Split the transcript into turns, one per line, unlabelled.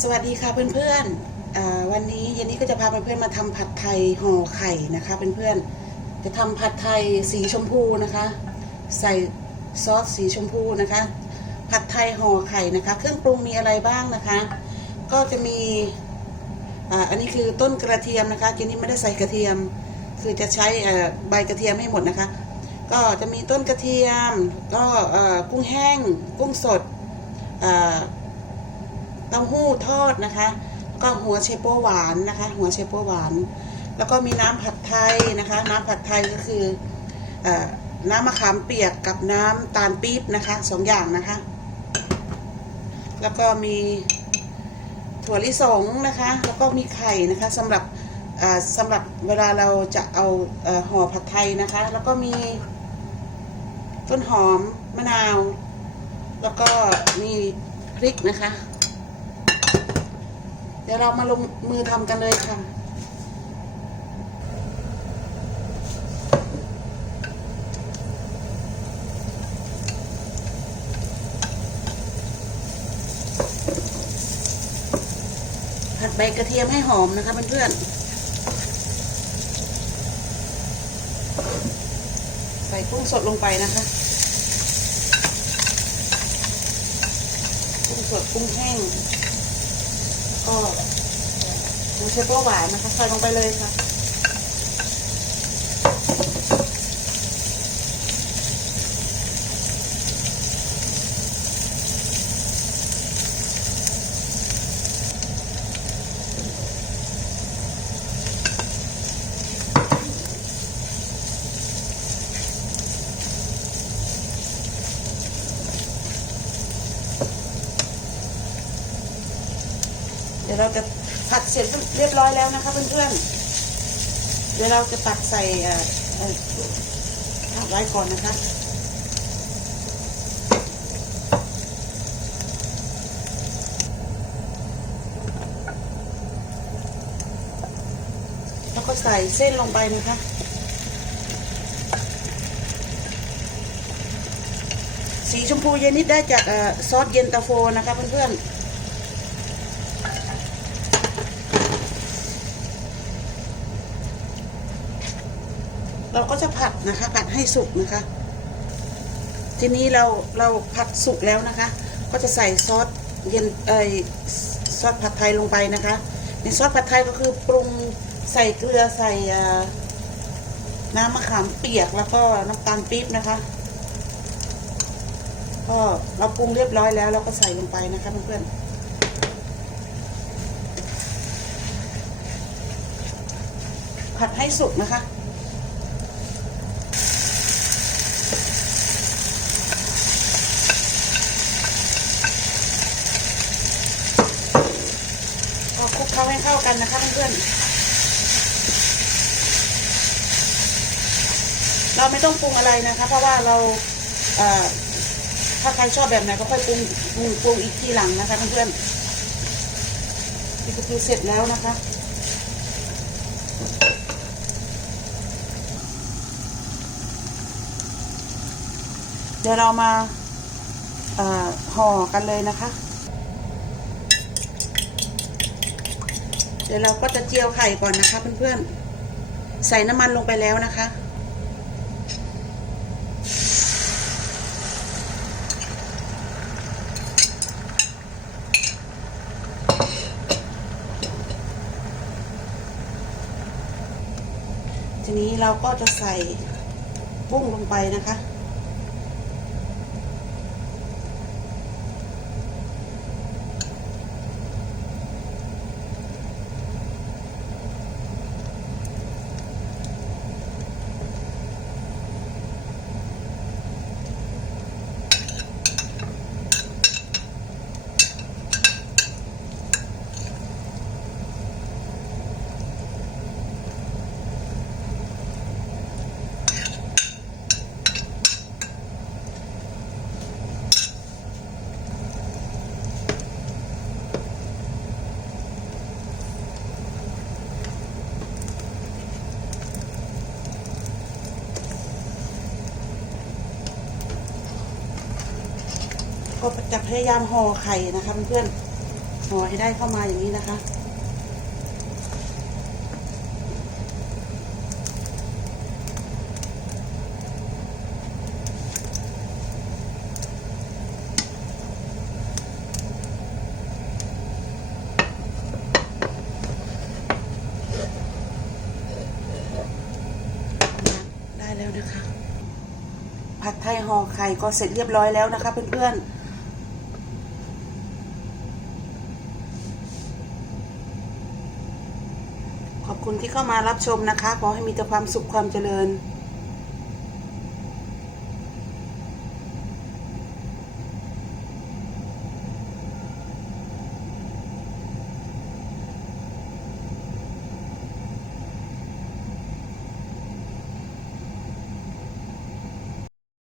สวัสดีค่ะเพื่อนๆอ่าวันนี้เย็นนี้ก็จะพาเพื่อนๆมาทำผัดไทยห่อไข่นะคะเพื่อนๆจะทำผัดไทยสีชมพูนะคะ ใส่ซอสสีชมพูนะคะ ผัดไทยห่อไข่นะคะ เครื่องปรุงมีอะไรบ้างนะคะ ก็จะมีอันนี้คือต้นกระเทียมนะคะเจนนี่ไม่ได้ใส่กระเทียม คือจะใช้ใบกระเทียมให้หมดนะคะ ก็จะมีต้นกระเทียม ก็กุ้งแห้ง กุ้งสดอ่า เต้าหู้ทอดนะคะ ก็หัวเชโปหวานนะคะ หัวเชโปหวาน แล้วก็มีน้ำผัดไทยนะคะ น้ำผัดไทยก็คืออน้ำมะขามเปียกกับน้ำตาลปี๊บนะคะสองอย่างนะคะ แล้วก็มีถั่วลิสงนะคะ แล้วก็มีไข่นะคะสำหรับสำหรับเวลาเราจะเอาห่อผัดไทยนะคะ แล้วก็มีต้นหอมมะนาว แล้วก็มีพริกนะคะ ดี๋ยวเรามาลงมือทำกันเลยค่ะผัดใบกระเทียมให้หอมนะคะเพื่อนๆ ใส่กุ้งสดลงไปนะคะกุ้งสดกุ้งแห้ง ก็หมูเชฟโป้หวานนะคะใส่ลงไปเลยค่ะ ดี๋ยวเราจะผัดเสร็จเรียบร้อยแล้วนะคะเพื่อนๆ เดี๋ยวเราจะตักใส่เอ่อเอ่อผัดไว้ก่อนนะคะแล้วก็ใส่เส้นลงไปนะคะสีชมพูเย็นนิดได้จากซอสเย็นตาโฟนะคะเพื่อนๆ เราก็จะผัดนะคะ ผัดให้สุกนะคะ ทีนี้เราเราผัดสุกแล้วนะคะ ก็จะใส่ซอสเย็นเอซอสผัดไทยลงไปนะคะ ในซอสผัดไทยก็คือปรุงใส่เกลือใส่น้ำมะขามเปียกแล้วก็น้ำตาลปี๊บนะคะ ก็เราปรุงเรียบร้อยแล้วเราก็ใส่ลงไปนะคะเพื่อนๆผัดให้สุกนะคะ ก็คลุกเคล้าให้เข้า กันนะคะเพื่อนๆเราไม่ต้องปรุงอะไรนะคะ เพราะว่าเราเถ้าใครชอบแบบไหนก็ค่อยปรุงปรุงปรุงอีกทีหลังนะคะเพื่อนๆนี่ก็คือเสร็จแล้วนะคะเดี๋ยวเรามาเอ่อห่อกันเลยนะคะ เดี๋ยวเราก็จะเจียวไข่ก่อนนะคะ เพื่อนๆ ใส่น้ำมันลงไปแล้วนะคะ ทีนี้เราก็จะใส่บุ้งลงไปนะคะ ก็จะพยายามห่อไข่นะคะเพื่อนๆห่อให้ได้เข้ามาอย่างนี้นะคะได้แล้วนะคะผัดไทยห่อไข่ก็เสร็จเรียบร้อยแล้วนะคะเพื่อนๆ อบคุณที่เข้ามารับชมนะคะ ขอให้มีแต่ความสุขความเจริญ